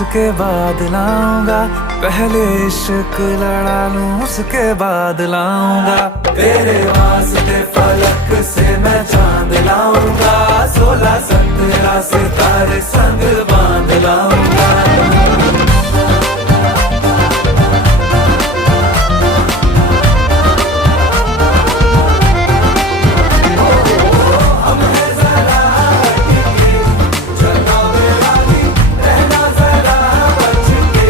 उसके बाद लाऊंगा, पहले इश्क लड़ा लूं उसके बाद लाऊंगा। तेरे वास्ते फलक से मैं चांद लाऊंगा, 16-17 सितारे संग बांध लाऊंगा।